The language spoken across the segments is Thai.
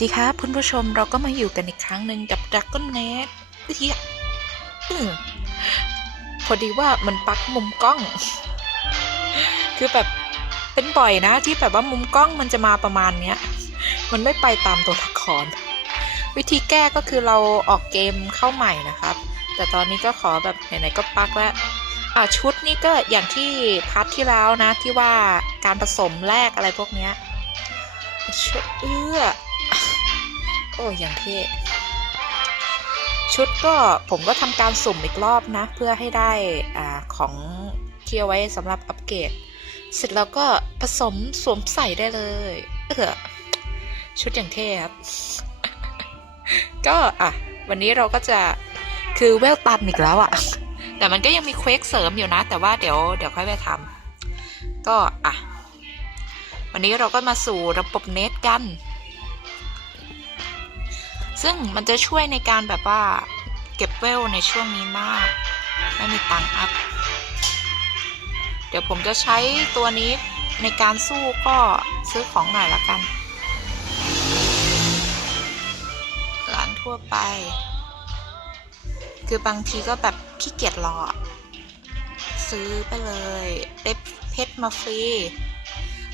สวัสดีครับคุณผู้ชมเราก็มาอยู่กันอีกครั้งหนึ่งกับ Dragon n e t เฮียอืมพอดีว่ามันปักมุมกล้อง คือแบบเป็นบ่อยนะที่แบบว่ามุมกล้องมันจะมาประมาณเนี้ย มันไม่ไปตามตัวละคร วิธีแก้ก็คือเราออกเกมเข้าใหม่นะครับ แต่ตอนนี้ก็ขอแบบไหนๆก็ปักแล้วอ่าชุดนี่ก็อย่างที่พาร์ทที่แล้วนะที่ว่าการผสมแรกอะไรพวกเนี้ยชุดเอื้อ อ้ยอย่างเท่ชุดก็ผมก็ทำการสุ่มอีกรอบนะ เพื่อให้ได้อ่าของที่เอาไว้สำหรับอัปเกรดเสร็จแล้วก็ผสมสวมใส่ได้เลยเออชุดอย่างเท่ครับ ก็อะ วันนี้เราก็จะคือเวลตันอีกแล้วอะ่ะ แต่มันก็ยังมีเควสเสริมอยู่นะ แต่ว่าเดี๋ยวเดี๋ยวค่อยไปทำก็อะ วันนี้เราก็มาสู่ระบบเน็ตกัน ซึ่งมันจะช่วยในการแบบว่าเก็บเวลในช่วงนี้มาก ไม่มีตังอัพ เดี๋ยวผมจะใช้ตัวนี้ในการสู้ก็ซื้อของหน่อยละกันร้านทั่วไป คือบางทีก็แบบขี้เกียจรอ ซื้อไปเลยได้เพชรมาฟรี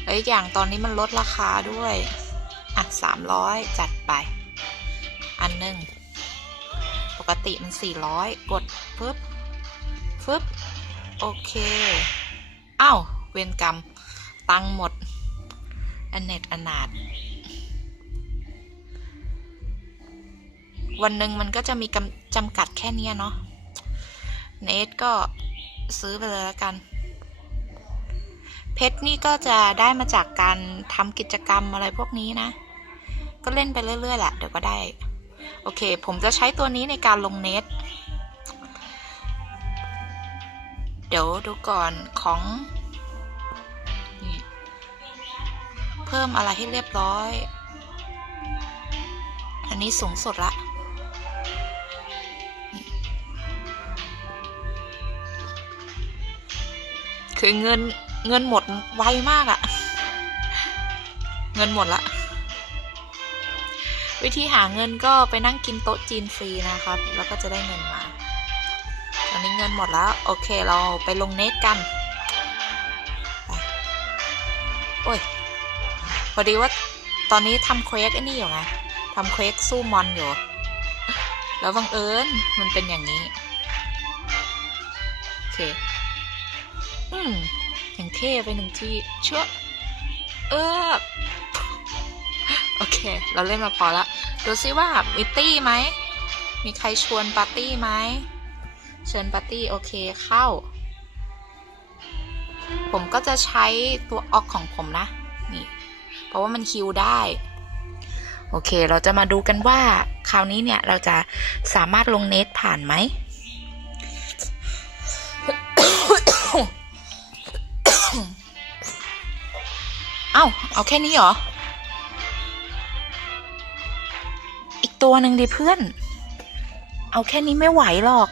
แล้วอีกอย่างตอนนี้มันลดราคาด้วย อะสามร้อยจัดไป อันหนึ่งปกติมันสี่ร้อยกดฟึบฟึบโอเคอ้าวเวรกรรม ตังค์หมดอันเน็ตอนาดวันหนึ่งมันก็จะมีจำกัดแค่เนี้ยเนาะเนทก็ซื้อไปเลยแล้วกัน เพชรนี่ก็จะได้มาจากการทำกิจกรรมอะไรพวกนี้นะ ก็เล่นไปเรื่อยๆแหละเดี๋ยวก็ได้ โอเค ผมจะใช้ตัวนี้ในการลงเน็ต เดี๋ยวดูก่อนของเพิ่มอะไรให้เรียบร้อย อันนี้สูงสุดละ คือเงินเงินหมดไวมากอะ เงินหมดละ วิธีหาเงินก็ไปนั่งกินโต๊ะจีนฟรีนะครับ แล้วก็จะได้เงินมาตอนนี้เงินหมดแล้ว โอเคเราไปลงเน็ตกันไปโอ้ยพอดีว่าตอนนี้ทำเควสไอ้นี่อยู่ไงทำเควสสู้มอนอยู่ แล้วบังเอิญมันเป็นอย่างนี้ โอเค อืมอย่างเท่ไปหนึ่งที่เชื่อเออ โอเค เราเล่นมาพอละดูซิว่ามีตี้ไหม มีใครชวนปาร์ตี้ไหมเชิญปาร์ตี้ โอเคเข้า ผมก็จะใช้ตัวออกของผมนะ นี่ เพราะว่ามันฮิวได้ โอเค เราจะมาดูกันว่า คราวนี้เนี่ย เราจะสามารถลงเน็ตผ่านไหมเอ้า เอาแค่นี้เหรอ ตัวหนึ่งดิเพื่อน เอาแค่นี้ไม่ไหวหรอก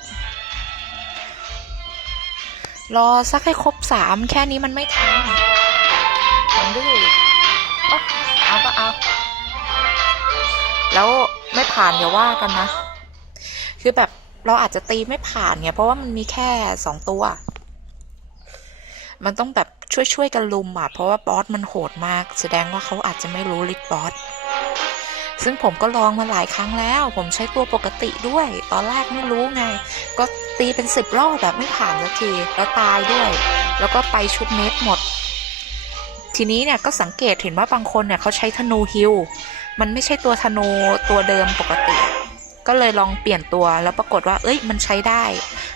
รอสักให้ครบสามแค่นี้มันไม่ทันมันดื้ออีกเอ้าก็เอา แล้วไม่ผ่านอย่าว่ากันนะ คือแบบเราอาจจะตีไม่ผ่านไงเพราะว่ามันมีแค่สองตัว มันต้องแบบช่วยๆกันลุมอะ เพราะว่าบอสมันโหดมาก แสดงว่าเขาอาจจะไม่รู้ลิทบอส ซึ่งผมก็ลองมาหลายครั้งแล้ว ผมใช้ตัวปกติด้วย ตอนแรกไม่รู้ไง ก็ตีเป็นสิบรอบแบบไม่ผ่านสักที แล้วตายด้วย แล้วก็ไปชุดเมตรหมด ทีนี้เนี่ยก็สังเกตเห็นว่าบางคนเนี่ยเขาใช้ธนูฮิล มันไม่ใช่ตัวธนูตัวเดิมปกติ ก็เลยลองเปลี่ยนตัว แล้วปรากฏว่า เอ้ย มันใช้ได้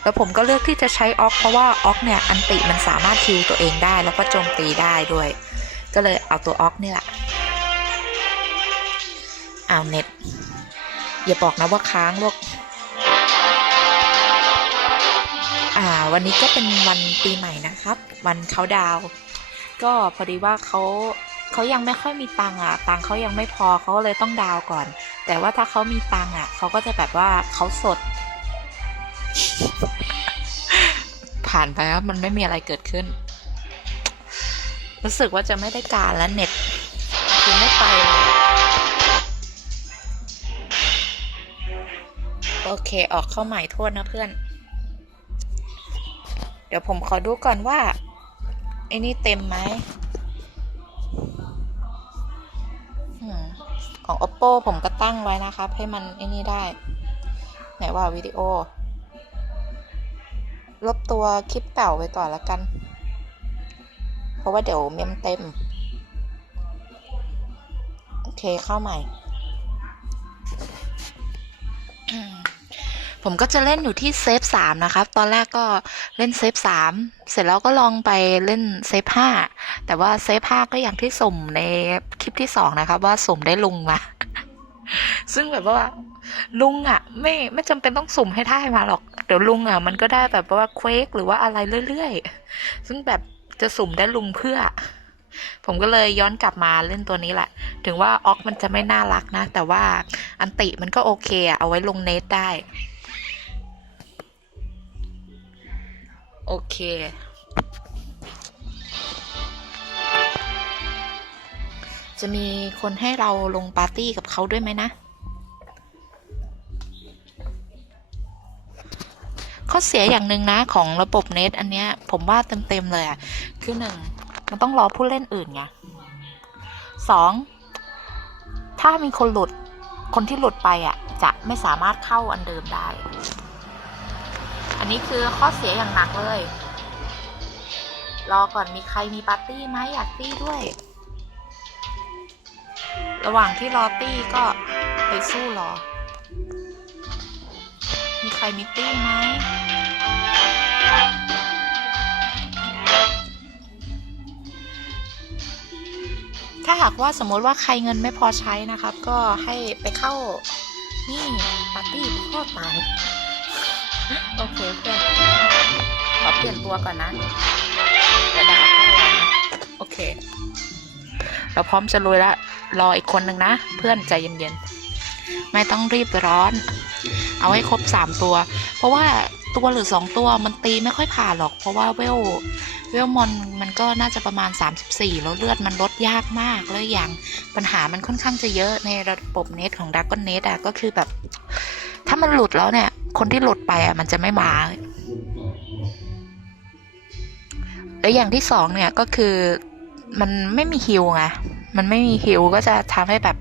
แล้วผมก็เลือกที่จะใช้ออกเพราะว่าออกเนี่ยอันติมันสามารถฮิลตัวเองได้ แล้วก็โจมตีได้ด้วย ก็เลยเอาตัวออกนี่แหละ อาวเน็ต อย่าบอกนะว่าค้างลูกอ่า วันนี้ก็เป็นวันปีใหม่นะครับ วันเขาดาว ก็พอดีว่าเขาเขายังไม่ค่อยมีตังอะ ตังเขายังไม่พอเขาเลยต้องดาวก่อน แต่ว่าถ้าเขามีตังอะเขาก็จะแบบว่าเขาสด ผ่านไปแล้วมันไม่มีอะไรเกิดขึ้น รู้สึกว่าจะไม่ได้การแล้วเน็ต โอเค ออกเข้าใหม่โทษนะเพื่อน เดี๋ยวผมขอดูก่อนว่าไอ้นี่เต็มไหมของ oppo ผมก็ตั้งไว้นะครับ ให้มันไอ้นี่ได้ ไหนว่าวิดีโอ ลบตัวคลิปเก่าไว้ก่อนล้วกัน เพราะว่าเดี๋ยวเมมเต็ม โอเคเข้าใหม่ ผมก็จะเล่นอยู่ที่เซฟสามนะครับ ตอนแรกก็เล่นเซฟสามเสร็จแล้วก็ลองไปเล่นเซฟห้าแต่ว่าเซฟห้าก็อย่างที่สมในคลิปที่สองนะครับ ว่าสมได้ลุงมา ซึ่งแบบว่าลุงอะ ไม่ไม่จำเป็นต้องสุ่มให้ได้มาหรอก เดี๋ยวลุงอะ มันก็ได้แบบว่าเควกหรือว่าอะไรเรื่อยๆ ซึ่งแบบจะสุ่มได้ลุงเพื่อ ผมก็เลยย้อนกลับมาเล่นตัวนี้แหละ ถึงว่าออกมันจะไม่น่ารักนะ แต่ว่าอันติมันก็โอเคอะเอาไว้ลงเนตได้ โอเค จะมีคนให้เราลงปาร์ตี้กับเขาด้วยไหมนะ ข้อเสียอย่างหนึ่งนะของระบบเน็ตอันเนี้ย ผมว่าเต็มๆเลยอะ่ะ คือหนึ่งมันต้องรอผู้เล่นอื่นไงสองถ้ามีคนหลุดคนที่หลุดไปอะ จะไม่สามารถเข้าอันเดิมได้ นนี้คือข้อเสียอย่างหนักเลย รอก่อนมีใครมีปาร์ตี้ไหมอยากตี้ด้วย ระหว่างที่รอตี้ก็ไปสู้รอ มีใครมีตี้ไหมถ้าหากว่าสมมติว่าใครเงินไม่พอใช้นะครับ ก็ให้ไปเข้านี่ปาร์ตี้พ่อตาย โอเคเพื่อนขอเปลี่ยนตัวก่อนนะจะด่าพ่อเราโอเค เราพร้อมจะลุยล้วรออีกคนหนึ่งนะ เพื่อนใจเย็นๆ ไม่ต้องรีบร้อน เอาให้ครบสามตัว เพราะว่าตัวหรือสองตัวมันตีไม่ค่อยผ่านหรอก เพราะว่าเวลเวลมอนมันก็น่าจะประมาณ 34 แล้วเลือดมันลดยากมากแล้วอย่างปัญหามันค่อนข้างจะเยอะในระบบเน็ตของดักกอนเน็ตอะก็คือแบบ ถ้ามันหลุดแล้วเนี่ย คนที่หลุดไปอะมันจะไม่มา และอย่างที่สองเนี่ยก็คือมันไม่มีฮิวไง มันไม่มีฮิวก็จะทำให้แบบ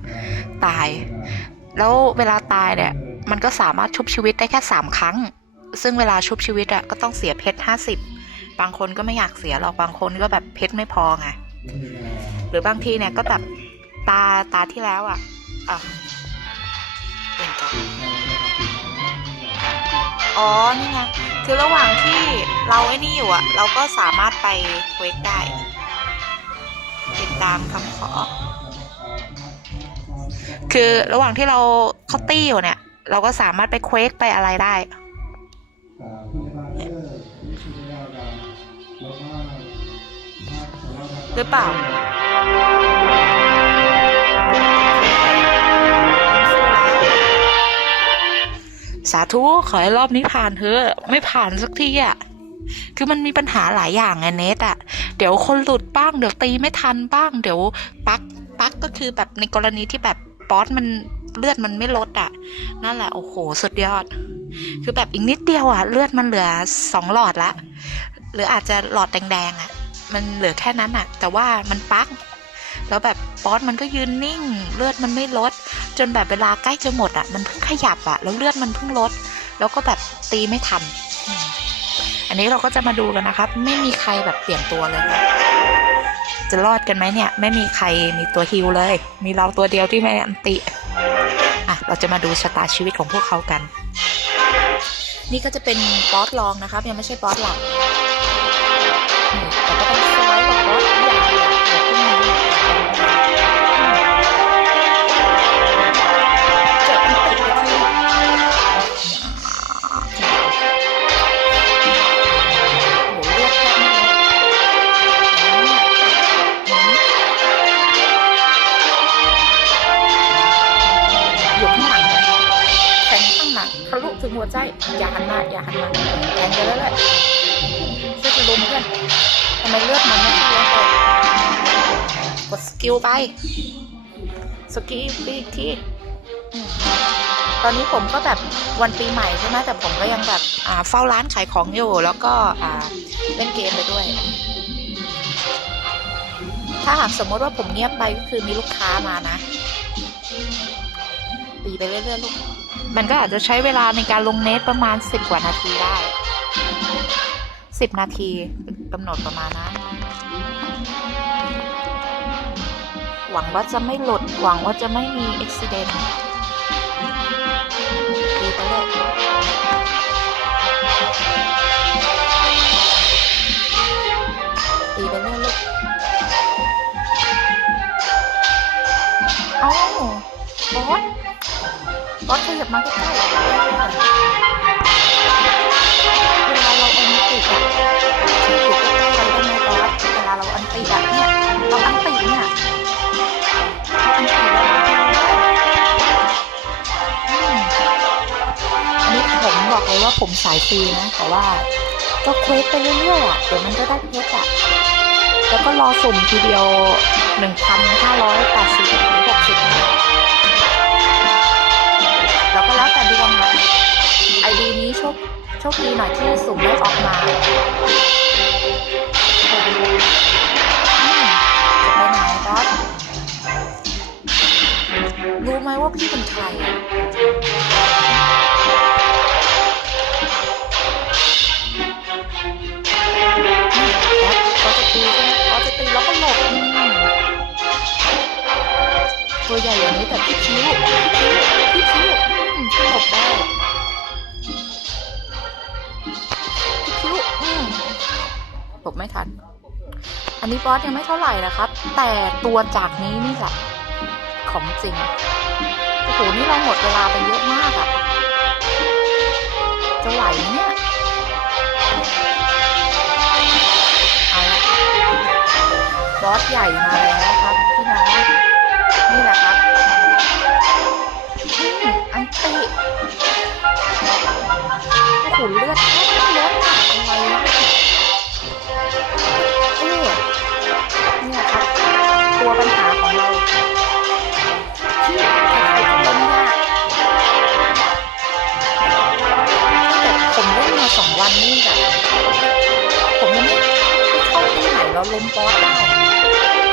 ตาย แล้วเวลาตายเนี่ย มันก็สามารถชุบชีวิตได้แค่สามครั้ง ซึ่งเวลาชุบชีวิตอะก็ต้องเสียเพชรห้าสิบบางคนก็ไม่อยากเสียหรอก บางคนก็แบบเพชรไม่พอไง หรือบางทีเนี่ยก็แบบตาตาที่แล้วอะอะเปลี่ยนกัน อ๋อ นี่ไง คือระหว่างที่เราไอ้นี่อยู่อะเราก็สามารถไปเวกได้ติดตามคำขอ คือระหว่างที่เราเข้าตี้อยู่เนี่ย เราก็สามารถไปเควกไปอะไรได้ หรือเปล่า สาธุขอให้รอบนี้ผ่านเถอะไม่ผ่านสักทีอะคือมันมีปัญหาหลายอย่างไงเนทอะเดี๋ยวคนหลุดบ้าง เดี๋ยวตีไม่ทันบ้าง เดี๋ยวปักปักก็คือแบบในกรณีที่แบบบอสมันเลือดมันไม่ลดอะนั่นแหละโอ้โหสุดยอด คือแบบอีกนิดเดียวอะเลือดมันเหลือสองหลอดละหรืออาจจะหลอดแดงๆอะมันเหลือแค่นั้นอะแต่ว่ามันปักแล้วแบบบอสมันก็ยืนนิ่ง เลือดมันไม่ลด จนแบบเวลาใกล้จะหมดอะ มันเพิ่งขยับอะ แล้วเลือดมันเพิ่งลด แล้วก็แบบตีไม่ทัน อันนี้เราก็จะมาดูกันนะครับ ไม่มีใครแบบเปลี่ยนตัวเลย จะรอดกันไหมเนี่ย ไม่มีใครมีตัวฮิวเลย มีเราตัวเดียวที่ไม่อันติ อะ เราจะมาดูชะตาชีวิตของพวกเขากัน นี่ก็จะเป็นบอสรองนะครับ ยังไม่ใช่บอสหลัก ไป สกิลไปอีกทีอืมตอนนี้ผมก็แบบวันปีใหม่ใช่ไหมแต่ผมก็ยังแบบอ่าเฝ้าร้านขายของอยู่ แล้วก็อ่าเล่นเกมไปด้วย ถ้าหากสมมติว่าผมเงียบไปก็คือมีลูกค้ามานะ ตีไปเรื่อยๆลูก มันก็อาจจะใช้เวลาในการลงเนตประมาณสิบกว่านาทีได้สิบนาทีกำหนดประมาณนะ หวังว่าจะไม่หลุดหวังว่าจะไม่มีอุบิเหตุตีไปเลยตีไปเรื่อยลูกเอ้าบอสบอสขยับมาใกล้ๆเวลาเราอันติอะที่อยู่ใกล้ๆเราได้ไหมบอสเวลาเราอันติอะเนี่ยเราอันติเนี่ย นติแล้วเราอืมอันนี้ผมบอกเลยว่าผมสายฟรีนะ แต่ว่าก็เควสไปเรื่อยๆอะ เดี๋ยวมันก็ได้เพชรอะแล้วก็รอสุ่มทีเดียว 1,580หรือ60นะแล้วก็แล้วแต่ดวงนะไอดีนี้โชคโชคดีหน่อยที่สุ่มได้ออกมาอืมจะไปไหนบอส รู้ไหมว่าพี่เป็นใครอะบอสเขาจะตีเขาจะตีแล้วก็หลบตัวใหญ่อย่างนี้แต่พี่คิ้วพี่คิ้วพี่คิ้วอืมหลบได้พี่คิ้วอืมหลบไม่ทัน อันนี้บอสยังไม่เท่าไหร่นะครับ แต่ตัวจากนี้นี่แหละ ของจริง โอ้โห นี่เราหมดเวลาไปเยอะมากอะจะไหวไหมเนี่ยเอาละบอสใหญ่มาแล้วครับพี่น้อง นี่แหละครับอืมอันติโอ้โหเลือดแทบไม่ลดอะอะไรวะเออเนี่ยครับ ตัวปัญหา มาสองวันนี่แบบผมยังไม่ไม่เข้าที่ไหนแล้วล้มบอสได้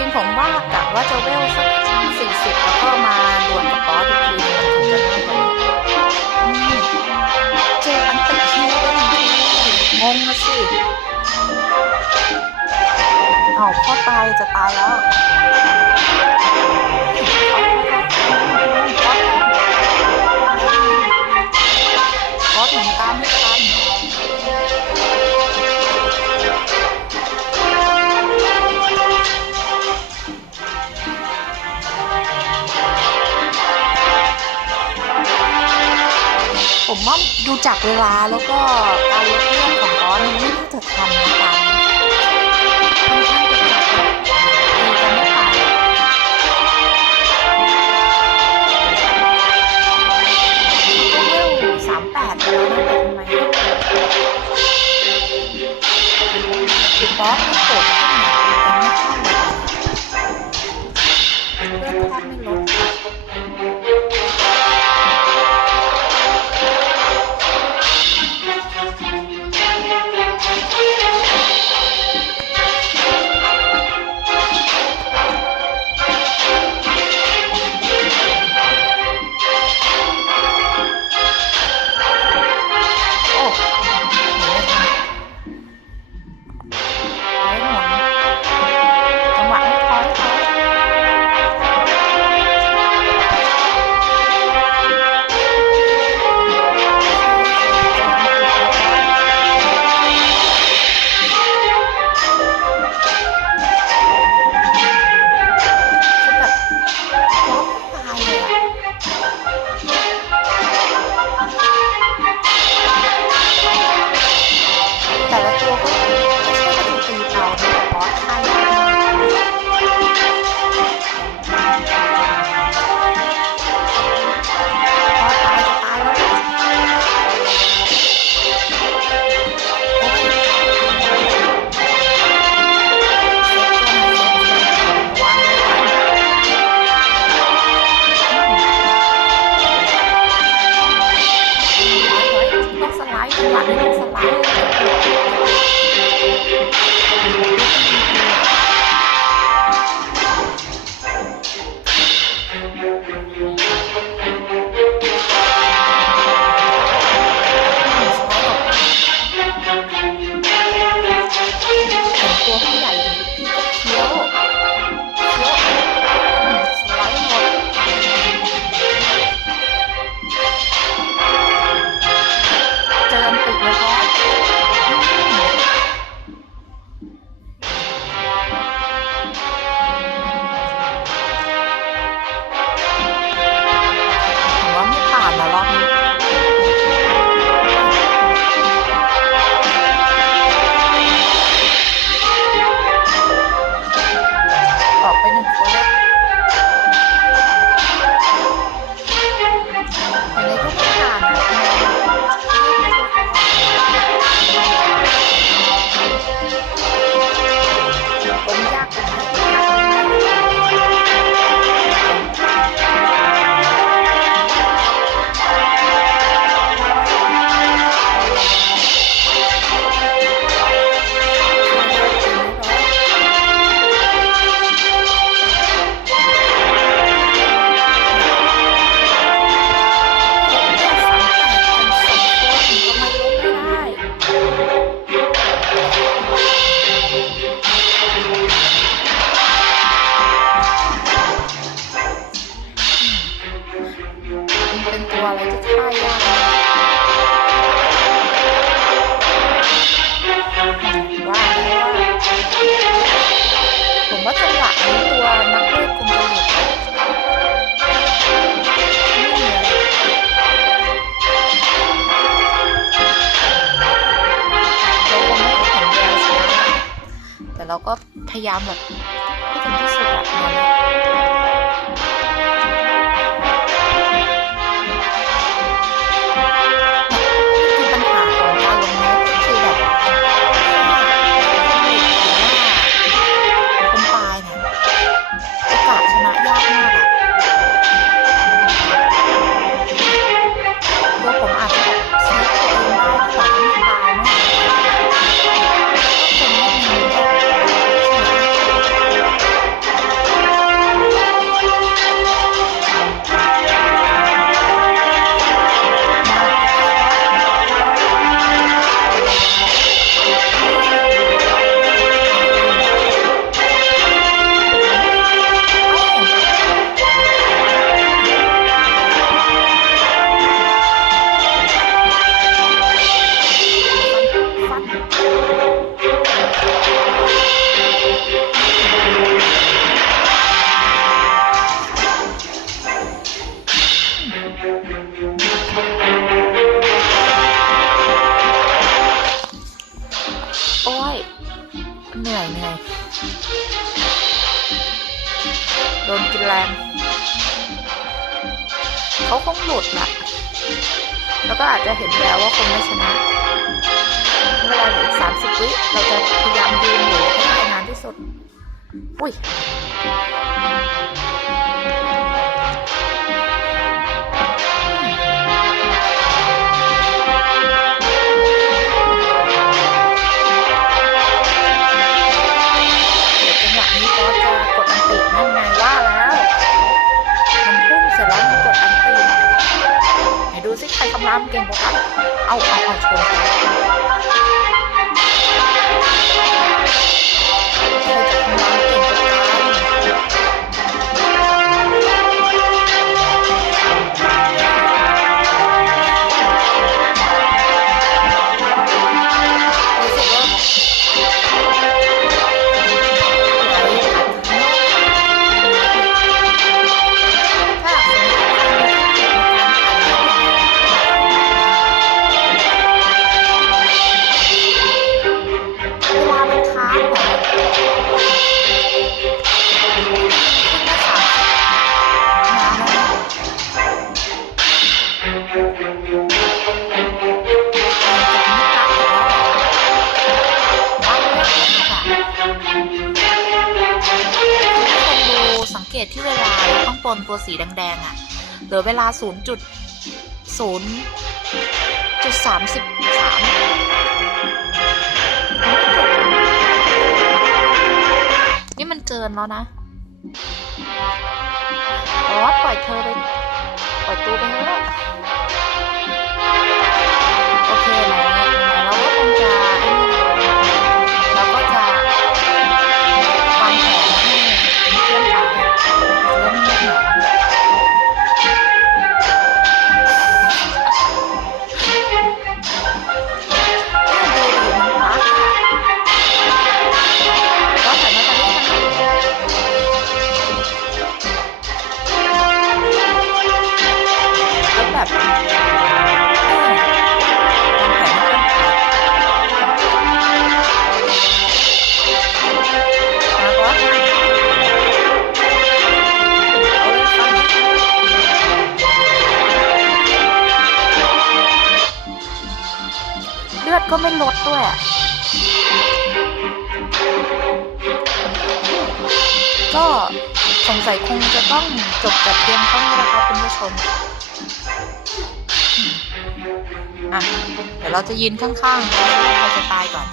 ริงๆผมว่ากะว่าจะเวลสักสี่สิบแล้วก็มาดวลกับบอสอีกทีมันคงจะง่ายกว่านี้อืมเจออันติคิวได้หนึ่งทีงงละสิเอาพ่อตายจะตายแล้วบอสหมุนตามไม่ทัน ผมว่าดูจากเวลาแล้วก็การเลือกของบอนมันไม่น่าจะทันนะตามนี้ค่อน หลัง พยายามแบบให้ถึงที่สุดแบบนั้น คงหลุดนะแล้วก็อาจจะเห็นแล้วว่าคงไม่ชนะเวลาเหลือสามสิบวิเราจะพยายามยืนอยู่ให้ได้นานที่สุด อุ้ย ซิใครกำลังเก่งกว่ากเอาเอาเอาชน ตที่เวลาเราต้องปนตัวสีแดงๆอะ่ะเหลือเวลา 0 0 0.33 นี่มันเกินแล้วนะ อ๋อ ปล่อยเธอไป ปล่อยตัวไปเถอะโอเคแล้ว ก็ไม่ลดด้วยอะก็สงสัยคงจะต้องจบแบบเพียงเท่านี้นะคะคุณผู้ชมอืมอะ เดี๋ยวเราจะยืนข้างๆแล้วใครจะตายก่อน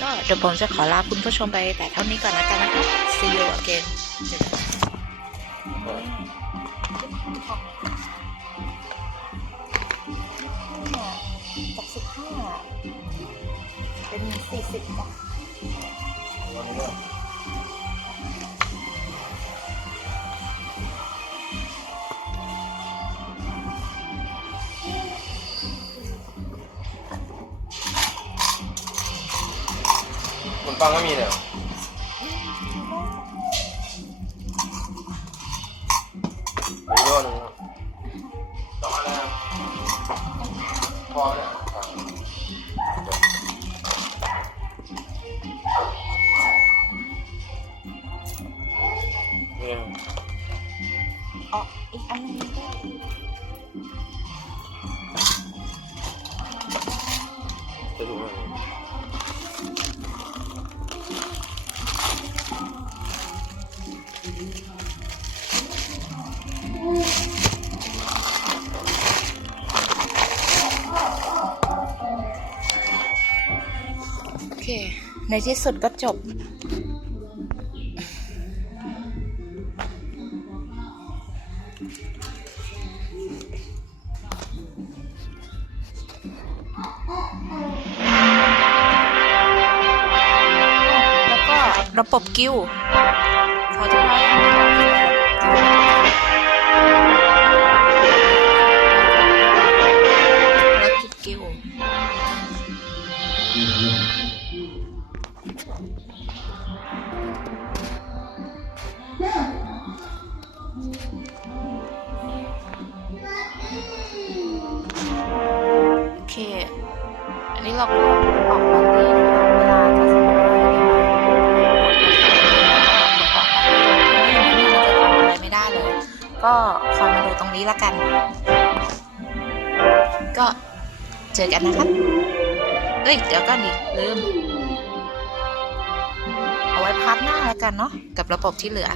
ก็เดี๋ยวผมจะขอลาคุณผู้ชมไปแต่เท่านี้ก่อนนะกันนะคะ see you again เจอกันจากสิบห้าเป็นสี่สิบจ้ะ มปังไม่มีเลยเหรออีกรอบหนึงครับสองอันแล้วพอแล้วนี่อ๋ออีกอันหนึง ในที่สุดก็จบ แล้วก็ระบบกิ้ว บบที่เหลือ